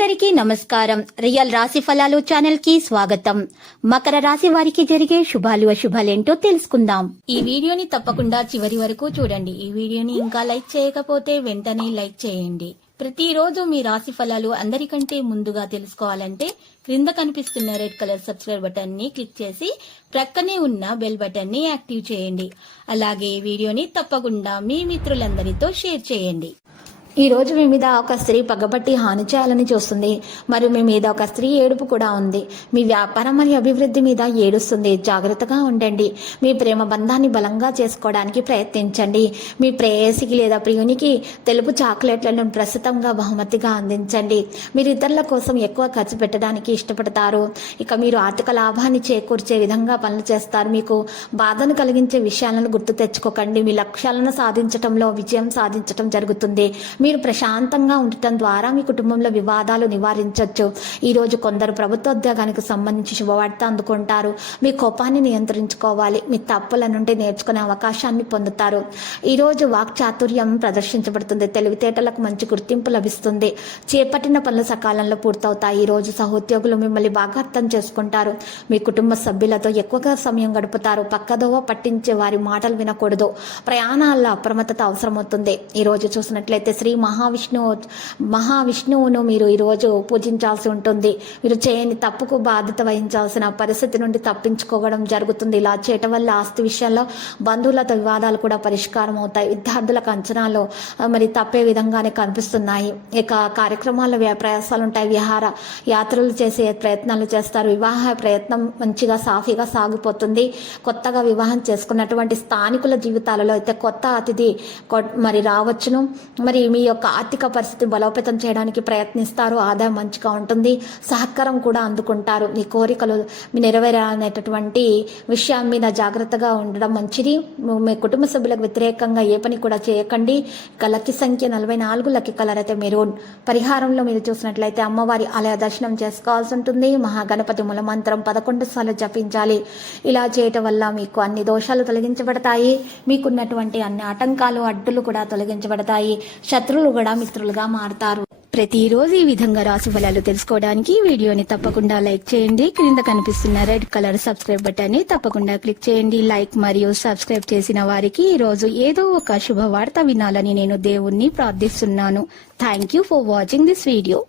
అందరికీ నమస్కారం. రియల్ రాశి ఫలాలు ఛానల్ కి స్వాగతం. మకర రాశి వారికి జరిగే శుభాలు అశుభాలేంటో తెలుసుకుందాం. ఈ వీడియోని తప్పకుండా చివరి వరకు చూడండి. ఈ వీడియోని ఇంకా లైక్ చేయకపోతే వెంటనే లైక్ చేయండి. ప్రతిరోజు మీ రాశి ఫలాలు అందరికంటే ముందుగా తెలుసుకోవాలంటే క్రింద కనిపిస్తున్న రెడ్ కలర్ సబ్స్క్రైబ్ బటన్ ని క్లిక్ చేసి ప్రక్కనే ఉన్న బెల్ బటన్ ని యాక్టివ్ చేయండి. అలాగే ఈ వీడియోని తప్పకుండా మీ మిత్రులందరితో షేర్ చేయండి. ఈ రోజు మీ మీద ఒక స్త్రీ పగబట్టి హాని చేయాలని చూస్తుంది. మరియు మీ మీద ఒక స్త్రీ ఏడుపు కూడా ఉంది. మీ వ్యాపారం మరియు అభివృద్ధి మీద ఏడుస్తుంది. జాగ్రత్తగా ఉండండి. మీ ప్రేమ బంధాన్ని బలంగా చేసుకోవడానికి ప్రయత్నించండి. మీ ప్రేయసికి లేదా ప్రియునికి తెలుపు చాక్లెట్లను ప్రస్తుతంగా బహుమతిగా అందించండి. మీరు ఇతరుల కోసం ఎక్కువ ఖర్చు పెట్టడానికి ఇష్టపడతారు. ఇక మీరు ఆర్థిక లాభాన్ని చేకూర్చే విధంగా పనులు చేస్తారు. మీకు బాధను కలిగించే విషయాలను గుర్తు తెచ్చుకోకండి. మీ లక్ష్యాలను సాధించడంలో విజయం సాధించడం జరుగుతుంది. మీరు ప్రశాంతంగా ఉండటం ద్వారా మీ కుటుంబంలో వివాదాలు నివారించవచ్చు. ఈరోజు కొందరు ప్రభుత్వోద్యోగానికి సంబంధించి శుభవార్త అందుకుంటారు. మీ కోపాన్ని నియంత్రించుకోవాలి. మీ తప్పుల నుండి నేర్చుకునే అవకాశాన్ని పొందుతారు. ఈరోజు వాక్చాతుర్యం ప్రదర్శించబడుతుంది. తెలివితేటలకు మంచి గుర్తింపు లభిస్తుంది. చేపట్టిన పనులు సకాలంలో పూర్తవుతాయి. ఈరోజు సహోద్యోగులు మిమ్మల్ని బాగా అర్థం చేసుకుంటారు. మీ కుటుంబ సభ్యులతో ఎక్కువగా సమయం గడుపుతారు. పక్కదోవ పట్టించే వారి మాటలు వినకూడదు. ప్రయాణాల్లో అప్రమత్తత అవసరమవుతుంది. ఈరోజు చూసినట్లయితే శ్రీ మహావిష్ణువును మీరు ఈరోజు పూజించాల్సి ఉంటుంది. మీరు చేయని తప్పుకు బాధ్యత వహించాల్సిన పరిస్థితి నుండి తప్పించుకోవడం జరుగుతుంది. ఇలా చేయటం వల్ల ఆస్తి విషయంలో బంధువులతో వివాదాలు కూడా పరిష్కారం అవుతాయి. విద్యార్థులకు అంచనాలు మరి తప్పే విధంగానే కనిపిస్తున్నాయి. ఇక కార్యక్రమాల్లో ప్రయాసాలు ఉంటాయి. విహార యాత్రలు చేసే ప్రయత్నాలు చేస్తారు. వివాహ ప్రయత్నం మంచిగా సాఫీగా సాగిపోతుంది. కొత్తగా వివాహం చేసుకున్నటువంటి స్థానికుల జీవితాలలో అయితే కొత్త అతిథి మరి రావచ్చును. మరి మీ యొక్క ఆర్థిక పరిస్థితి బలోపేతం చేయడానికి ప్రయత్నిస్తారు. ఆదాయం మంచిగా ఉంటుంది. సహకారం కూడా అందుకుంటారు. మీ కోరికలు నెరవేరాలనేటటువంటి విషయం మీద జాగ్రత్తగా ఉండడం మంచిది. మీ కుటుంబ సభ్యులకు వ్యతిరేకంగా ఏ పని కూడా చేయకండి. ఇక లక్కీ సంఖ్య 44, లక్కీ కలర్ అయితే మెరూన్. పరిహారంలో మీరు చూసినట్లయితే అమ్మవారి ఆలయ దర్శనం చేసుకోవాల్సి ఉంటుంది. మహాగణపతి మూల మంత్రం 11 సార్లు జపించాలి. ఇలా చేయటం వల్ల మీకు అన్ని దోషాలు తొలగించబడతాయి. మీకున్నటువంటి అన్ని ఆటంకాలు అడ్డులు కూడా తొలగించబడతాయి. శత్రువులు కూడా మిత్రులుగా మారుతారు. ప్రతిరోజు ఈ విధంగా రాశి ఫలాలు తెలుసుకోవడానికి వీడియోని తప్పకుండా లైక్ చేయండి. క్రింద కనిపిస్తున్న రెడ్ కలర్ సబ్స్క్రైబ్ బటన్ ని తప్పకుండా క్లిక్ చేయండి. లైక్ మరియు సబ్స్క్రైబ్ చేసిన వారికి ఈ రోజు ఏదో ఒక శుభవార్త వినాలని నేను దేవుణ్ణి ప్రార్థిస్తున్నాను. Thank you for watching this video.